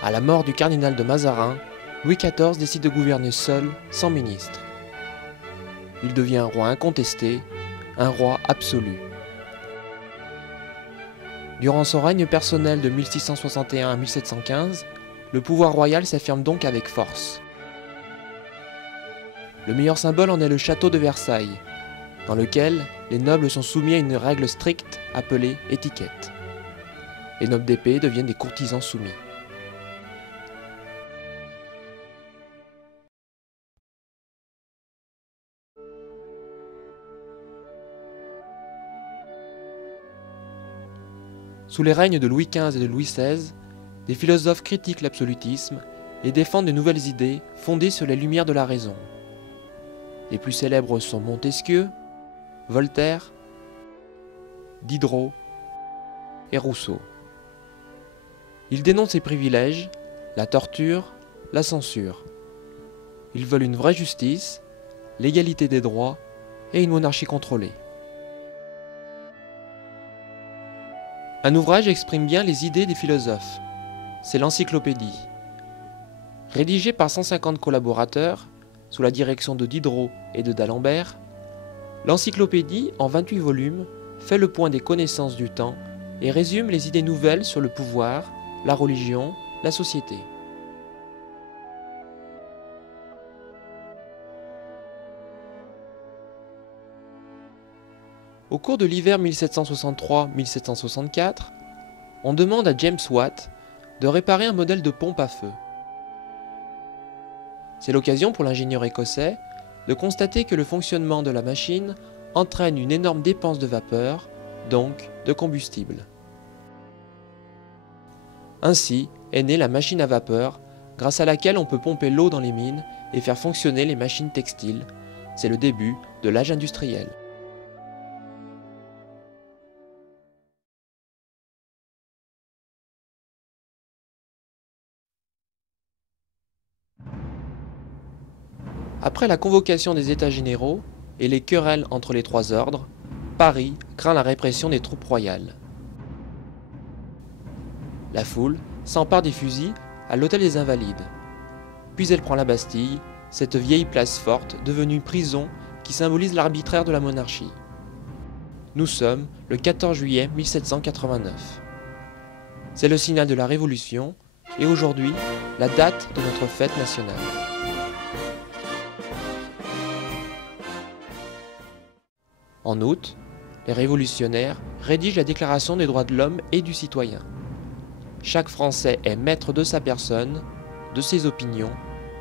À la mort du cardinal de Mazarin, Louis XIV décide de gouverner seul, sans ministre. Il devient un roi incontesté, un roi absolu. Durant son règne personnel de 1661 à 1715, le pouvoir royal s'affirme donc avec force. Le meilleur symbole en est le château de Versailles, dans lequel les nobles sont soumis à une règle stricte appelée étiquette. Les nobles d'épée deviennent des courtisans soumis. Sous les règnes de Louis XV et de Louis XVI, des philosophes critiquent l'absolutisme et défendent de nouvelles idées fondées sur les lumières de la raison. Les plus célèbres sont Montesquieu, Voltaire, Diderot et Rousseau. Ils dénoncent les privilèges, la torture, la censure. Ils veulent une vraie justice, l'égalité des droits et une monarchie contrôlée. Un ouvrage exprime bien les idées des philosophes. C'est l'Encyclopédie. Rédigée par 150 collaborateurs, sous la direction de Diderot et de d'Alembert, l'Encyclopédie, en 28 volumes, fait le point des connaissances du temps et résume les idées nouvelles sur le pouvoir, la religion, la société. Au cours de l'hiver 1763-1764, on demande à James Watt de réparer un modèle de pompe à feu. C'est l'occasion pour l'ingénieur écossais de constater que le fonctionnement de la machine entraîne une énorme dépense de vapeur, donc de combustible. Ainsi est née la machine à vapeur, grâce à laquelle on peut pomper l'eau dans les mines et faire fonctionner les machines textiles. C'est le début de l'âge industriel. Après la convocation des États généraux et les querelles entre les trois ordres, Paris craint la répression des troupes royales. La foule s'empare des fusils à l'hôtel des Invalides. Puis elle prend la Bastille, cette vieille place forte devenue prison qui symbolise l'arbitraire de la monarchie. Nous sommes le 14 juillet 1789. C'est le signal de la Révolution et aujourd'hui la date de notre fête nationale. En août, les révolutionnaires rédigent la Déclaration des droits de l'homme et du citoyen. Chaque Français est maître de sa personne, de ses opinions,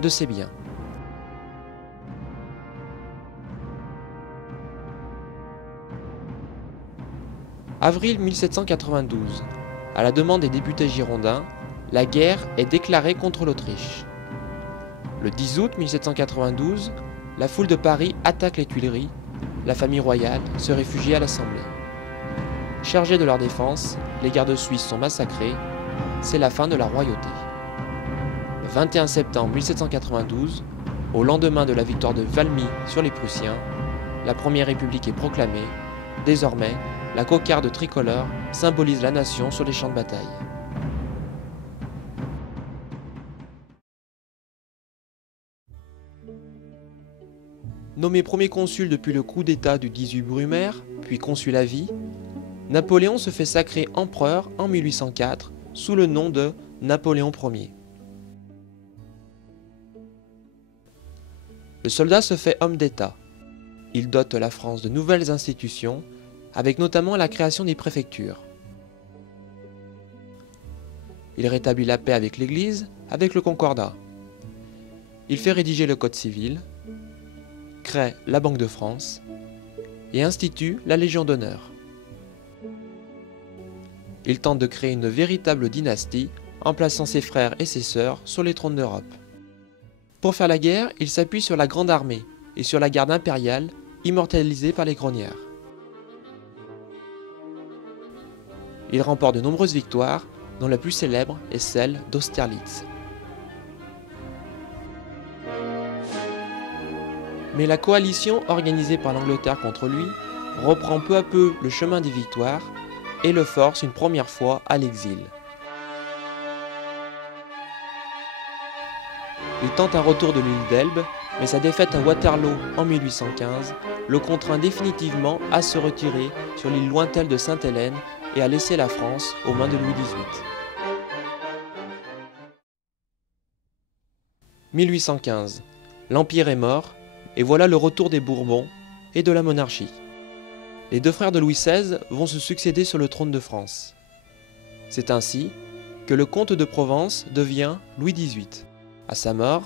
de ses biens. Avril 1792. À la demande des députés girondins, la guerre est déclarée contre l'Autriche. Le 10 août 1792, la foule de Paris attaque les Tuileries. La famille royale se réfugie à l'Assemblée. Chargés de leur défense, les gardes suisses sont massacrés. C'est la fin de la royauté. Le 21 septembre 1792, au lendemain de la victoire de Valmy sur les Prussiens, la Première République est proclamée. Désormais, la cocarde tricolore symbolise la nation sur les champs de bataille. Nommé premier consul depuis le coup d'État du 18 Brumaire, puis consul à vie, Napoléon se fait sacrer empereur en 1804 sous le nom de Napoléon Ier. Le soldat se fait homme d'État. Il dote la France de nouvelles institutions, avec notamment la création des préfectures. Il rétablit la paix avec l'Église, avec le Concordat. Il fait rédiger le Code civil, crée la Banque de France et institue la Légion d'honneur. Il tente de créer une véritable dynastie en plaçant ses frères et ses sœurs sur les trônes d'Europe. Pour faire la guerre, il s'appuie sur la Grande Armée et sur la garde impériale immortalisée par les grognards. Il remporte de nombreuses victoires, dont la plus célèbre est celle d'Austerlitz. Mais la coalition organisée par l'Angleterre contre lui reprend peu à peu le chemin des victoires et le force une première fois à l'exil. Il tente un retour de l'île d'Elbe, mais sa défaite à Waterloo en 1815 le contraint définitivement à se retirer sur l'île lointaine de Sainte-Hélène et à laisser la France aux mains de Louis XVIII. 1815. L'Empire est mort, et voilà le retour des Bourbons et de la monarchie. Les deux frères de Louis XVI vont se succéder sur le trône de France. C'est ainsi que le comte de Provence devient Louis XVIII. À sa mort,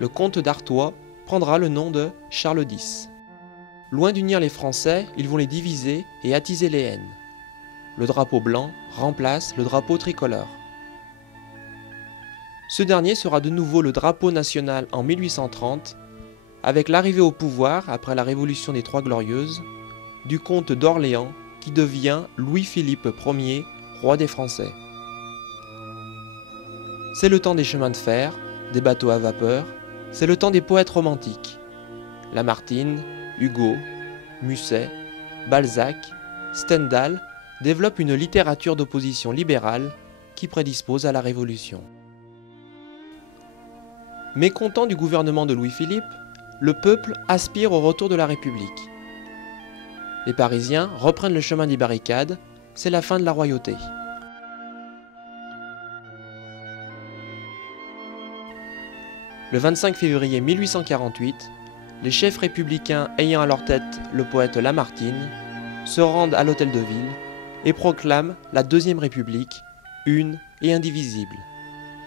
le comte d'Artois prendra le nom de Charles X. Loin d'unir les Français, ils vont les diviser et attiser les haines. Le drapeau blanc remplace le drapeau tricolore. Ce dernier sera de nouveau le drapeau national en 1830, avec l'arrivée au pouvoir, après la Révolution des Trois Glorieuses, du comte d'Orléans qui devient Louis-Philippe Ier, roi des Français. C'est le temps des chemins de fer, des bateaux à vapeur, c'est le temps des poètes romantiques. Lamartine, Hugo, Musset, Balzac, Stendhal développent une littérature d'opposition libérale qui prédispose à la Révolution. Mécontent du gouvernement de Louis-Philippe, le peuple aspire au retour de la République. Les Parisiens reprennent le chemin des barricades, c'est la fin de la royauté. Le 25 février 1848, les chefs républicains ayant à leur tête le poète Lamartine se rendent à l'hôtel de ville et proclament la Deuxième République, une et indivisible.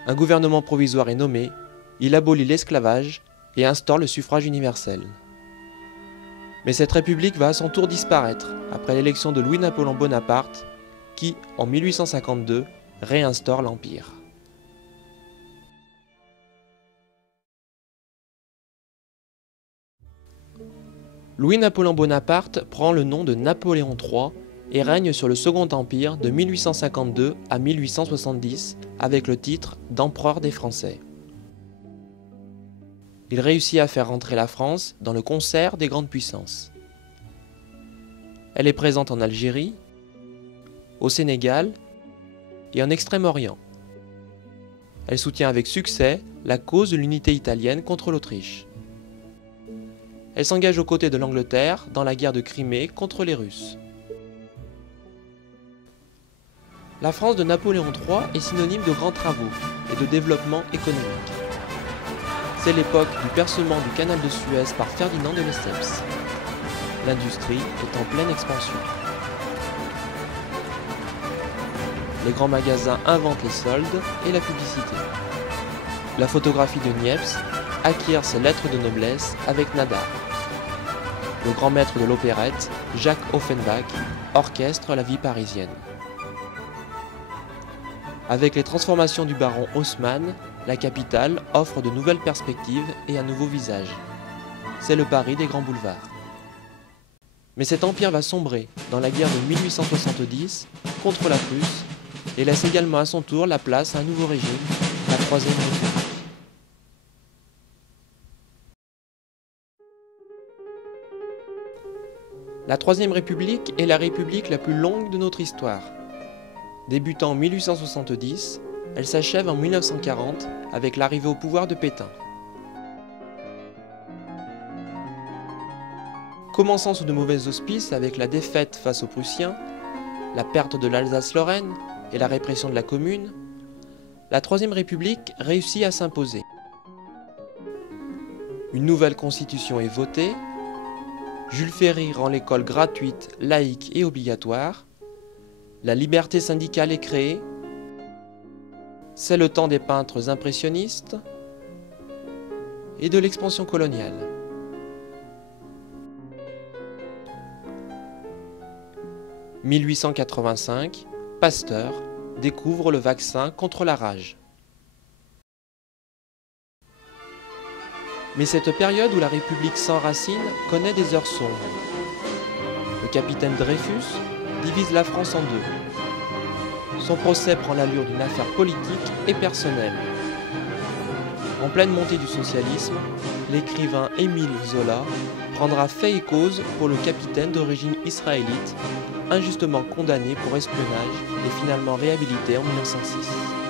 Un gouvernement provisoire est nommé, il abolit l'esclavage et instaure le suffrage universel. Mais cette république va à son tour disparaître après l'élection de Louis-Napoléon Bonaparte qui, en 1852, réinstaure l'Empire. Louis-Napoléon Bonaparte prend le nom de Napoléon III et règne sur le Second Empire de 1852 à 1870 avec le titre d'Empereur des Français. Il réussit à faire rentrer la France dans le concert des grandes puissances. Elle est présente en Algérie, au Sénégal et en Extrême-Orient. Elle soutient avec succès la cause de l'unité italienne contre l'Autriche. Elle s'engage aux côtés de l'Angleterre dans la guerre de Crimée contre les Russes. La France de Napoléon III est synonyme de grands travaux et de développement économique. C'est l'époque du percement du canal de Suez par Ferdinand de Lesseps. L'industrie est en pleine expansion. Les grands magasins inventent les soldes et la publicité. La photographie de Niepce acquiert ses lettres de noblesse avec Nadar. Le grand maître de l'opérette, Jacques Offenbach, orchestre la vie parisienne. Avec les transformations du baron Haussmann, la capitale offre de nouvelles perspectives et un nouveau visage. C'est le Paris des grands boulevards. Mais cet empire va sombrer dans la guerre de 1870 contre la Prusse et laisse également à son tour la place à un nouveau régime, la Troisième République. La Troisième République est la république la plus longue de notre histoire. Débutant en 1870, elle s'achève en 1940 avec l'arrivée au pouvoir de Pétain. Commençant sous de mauvais auspices avec la défaite face aux Prussiens, la perte de l'Alsace-Lorraine et la répression de la Commune, la Troisième République réussit à s'imposer. Une nouvelle constitution est votée, Jules Ferry rend l'école gratuite, laïque et obligatoire, la liberté syndicale est créée, c'est le temps des peintres impressionnistes et de l'expansion coloniale. « 1885, Pasteur découvre le vaccin contre la rage. Mais cette période où la République s'enracine connaît des heures sombres. Le capitaine Dreyfus divise la France en deux. Son procès prend l'allure d'une affaire politique et personnelle. En pleine montée du socialisme, l'écrivain Émile Zola prendra fait et cause pour le capitaine d'origine israélite, injustement condamné pour espionnage et finalement réhabilité en 1906.